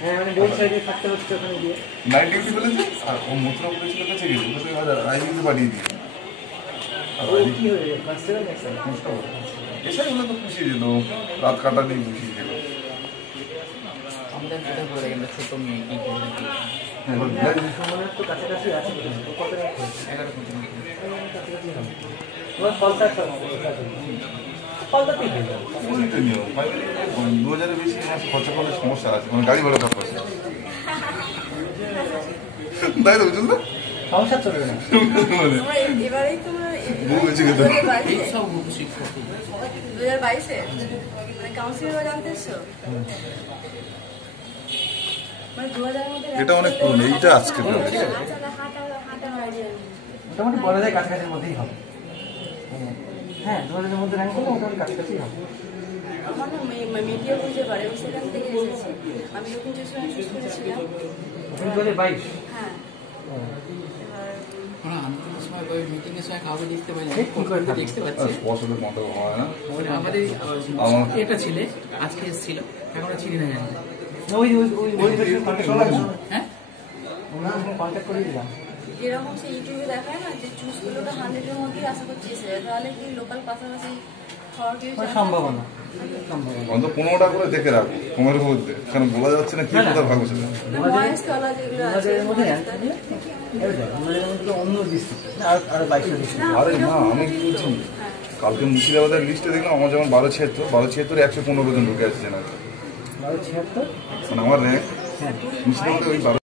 হ্যাঁ মানে বেল সাইডে থাকতে হচ্ছে ওখানে গিয়ে নাইট ডিউটি বলেছে আর ও মথুরা পুলিশের কাছে গেছে ওটা থেকে হাজার আইডিতে পাঠিয়ে দিয়ে আর কি হয়ে কনস্টেবল এসে ওগুলো তো পুষিয়ে দিল রাত কাটা নেই পুষিয়ে দিল আমাদের কোথায় পড়ে গেল ছোট মেয়ে কি করে সুমনের তো কাছাকাছি আছে কত রাত হয়েছে 11 কোটি কাছাকাছি হবে তোমার ফলটা ফলটা ঠিক হয়ে যাবে ওই তো নিয়ম 2000-এর বেশি মাস খরচা করলে সমস্যা আছে মানে গাড়ি ভাড়া সব খরচা তাই তো বুঝলেন না সমস্যা চলবে না এবারেই তোমরা বউ গেছে কিন্তু এই সব শিক্ষক 2022-এ মানে কাউন্সিলর জানতে এসছো মানে 2000-এর মধ্যে এটা অনেক পুরনো এইটা আজকে মোটামুটি বলা যায় কাছাকাছির মধ্যেই হবে হ্যাঁ 2000-এর মধ্যে র্যাঙ্ক করলে মোটামুটি কাছাকাছি হবে আমার না মিডিয়া বুঝতে পারে ও সেখান থেকে এসেছে আমি যখন যে সময় সুস্থ ছিলাম 2022 হ্যাঁ আমরা আন্দোলনের সময় ওই মিটিং এর সময় কাউকে দেখতে পাই না দেখতে পাচ্ছি স্পষ্টত মতো হয় না আমাদের এটা ছিল আজকে এসেছিল এখন চিনি না জানি ওই কন্ট্যাক্ট করলাম হ্যাঁ ওনার কন্ট্যাক্ট করে দিলাম যেরকম সে ইউটিউবে দেখায় না যে চুজগুলোটা 100-এর মধ্যেই আশা করছি এসে তাহলে কি লোকাল পাশাপাশি হওয়ার কি সম্ভাবনা অন্তত 15টা করে দেখে রাখো তোমার মধ্যে কারণ বলা যাচ্ছে না কি কথা ভাবো সেটা ভয়েস কলা যেগুলো আছে আমাদের মধ্যে র্যাঙ্ক করলে আমাদের মধ্যে অন্য ডিস্ট্রিক্ট আর 22 ডিস্ট্রিক্ট আরে না আমি কি বলছি কালকে মুর্শিদাবাদের লিস্টে দেখলাম আমার যেমন 1276 115 জন ঢুকে আসছে না 76 মানে আমার র্যাঙ্ক মুর্শিদাবাদে ওই